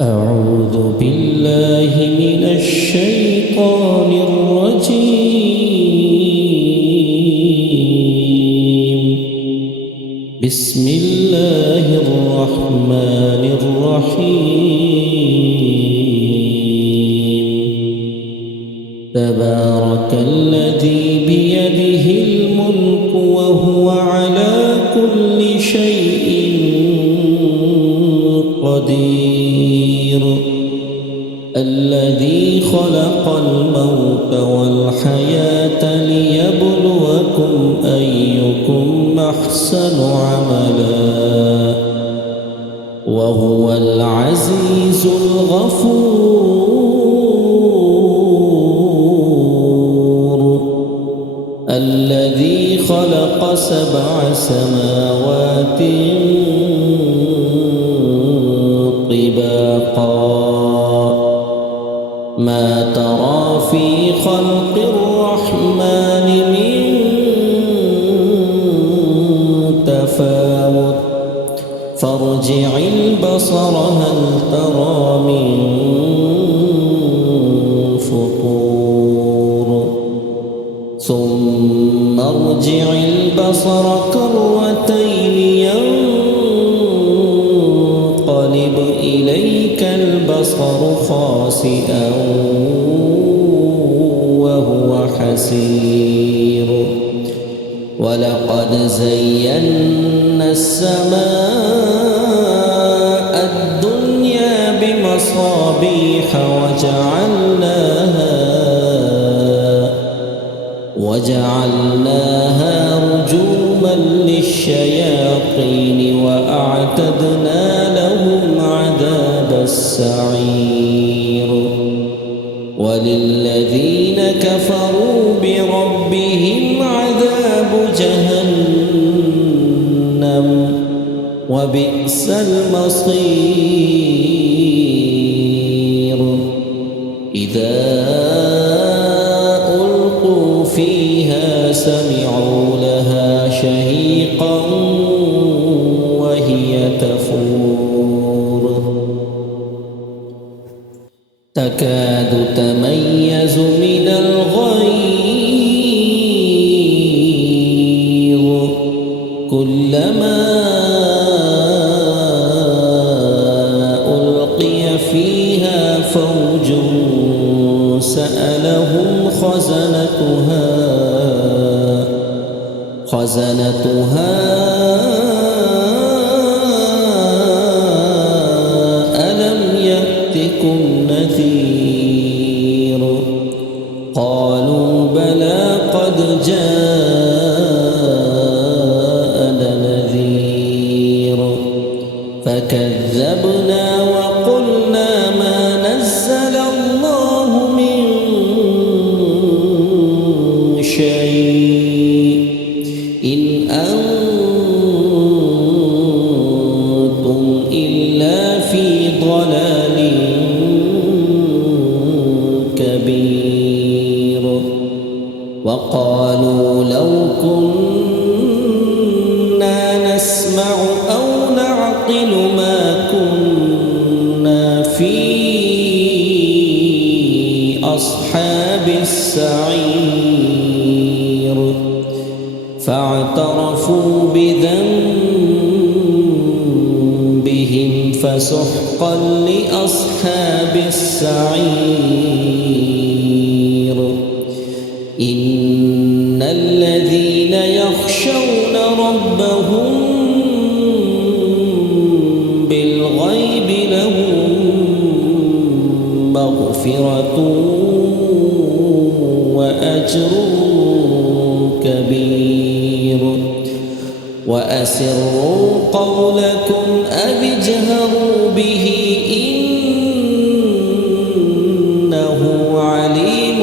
أعوذ بالله من الشيطان الرجيم. بسم الله الرحمن الرحيم. تبارك الذي بيده الملك وهو على كل شيء قدير. الذي خلق الموت والحياة ليبلوكم أيكم أحسن عملا وهو العزيز الغفور. الذي خلق 7 سماوات طباقا ما ترى في خلق الرحمن من تفاوت فارجع البصر هل ترى من فطور ثم ارجع البصر كرتين ينقلب إليك البصر خاسئا وهو حسير. ولقد زينا السماء الدنيا بمصابيح وجعلناها رجوما للشياطين وأعتدنا لهم عذاب السعير. وللذين كفروا بربهم عذاب جهنم وبئس المصير. إذا ألقوا فيها سمعوا لها شهيقا وهي تفور تكاد تميز من الغيظ كلما ألقي فيها فوج سألهم خزنتها ألم يأتكم نذير قالوا بلى قد جاءنا نذير فكذبنا وقلنا ما نزل الله من شيء إن أنتم إلا في ضلال كبير. وقالوا لو كنا نسمع أو نعقل ما كنا في أصحاب السعير فاعترفوا بذنبهم فسحقا لأصحاب السعير. إن الذين يخشون ربهم بالغيب لهم مغفرة وأجر كبير. وأسروا قولكم أو اجهروا به إنه عليم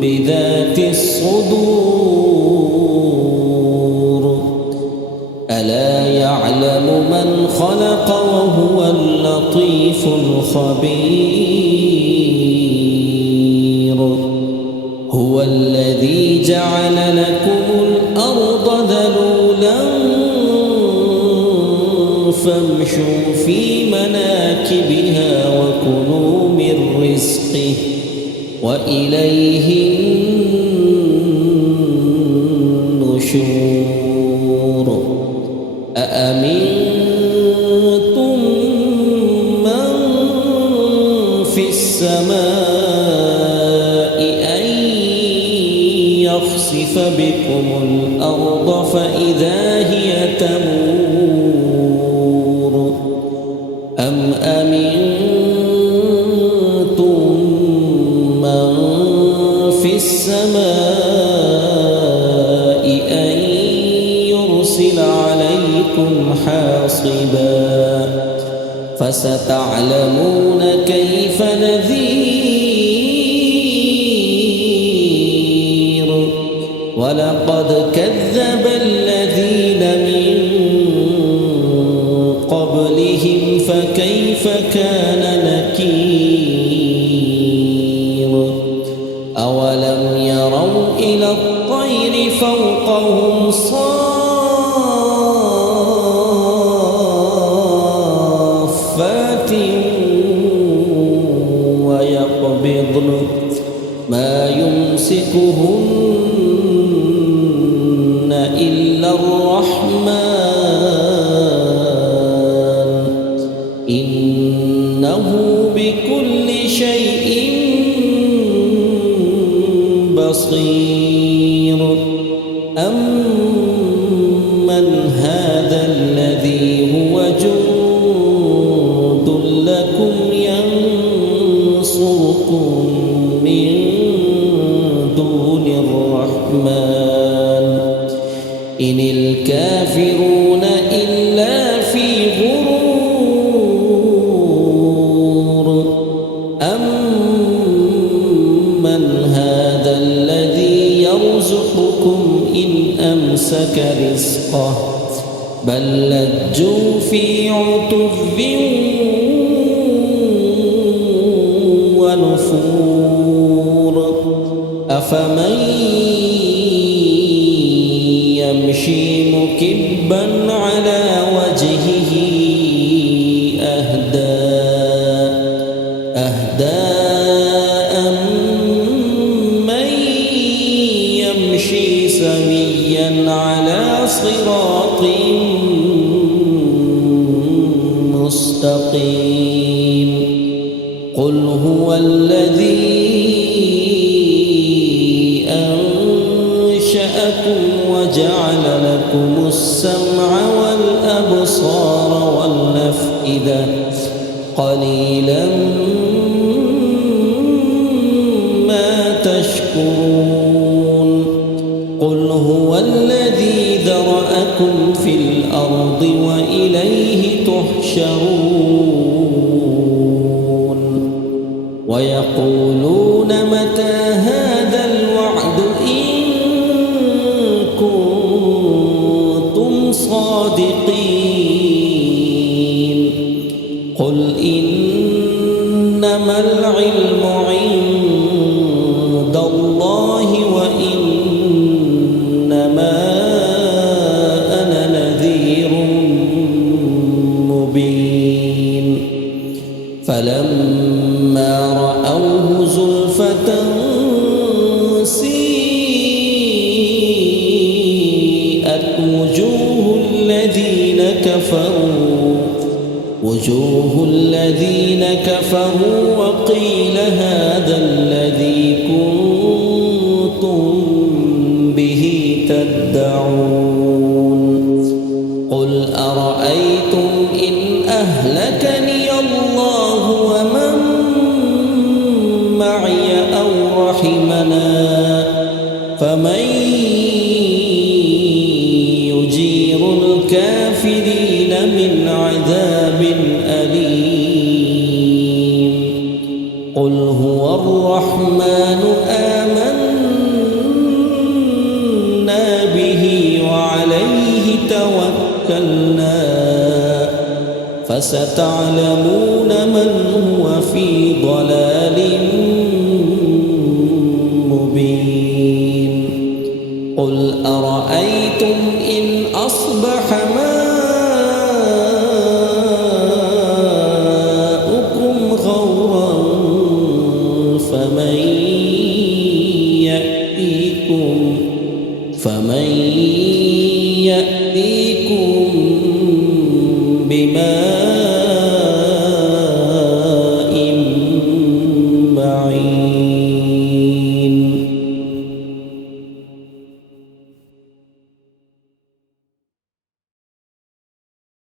بذات الصدور. ألا يعلم من خلق وهو اللطيف الخبير. هو الذي جعل لكم الأرض ذلولا فامشوا في مناكبها وكلوا من رزقه وإليه النشور أأمنتم من في السماء أن يخسف بكم الأرض فإذا هي تمور أم أمنتم من في السماء أن يرسل عليكم حاصبا فستعلمون كيف نذير ولقد كذب الذين من قبلهم فكيف كان نكير أولم يروا إلى الطير فوقهم صافات ويقبضن ما يمسكهن إلا الرحمن إنه بكل شيء بصير أمن هذا الذي هو جند لكم ينصركم من دون الرحمن إن الكافرون إلا في غرور أمن هذا الذي يرزقكم إن أمسك رزقه بل لجوا في عتو ونفور أفمن يمشي مكبا على وجهه أهدى أمن يمشي سويا على صراط مستقيم قل هو الذي أنشأكم وجعل لكم السمع والأبصار والأفئدة قليلا ما تشكرون قل هو الذي ذرأكم في الأرض وإليه تحشرون ويقولون متى هذا الوعد إن كنتم صادقين قل إنما العلم عند الله وإنما أنا نذير مبين فلما رأوه زلفة سيئت وجوه الذين كفروا وقيل هذا الذي كنتم به تدعون قل أرأيتم إن أهلكني الله ومن معي أو رحمنا فمن يجير الكافرين من عذاب أليم قل هو الرحمن آمنا به وعليه توكلنا فستعلمون من هو في ضلال مبين قل أرأيتم إن أصبح ماؤكم فمن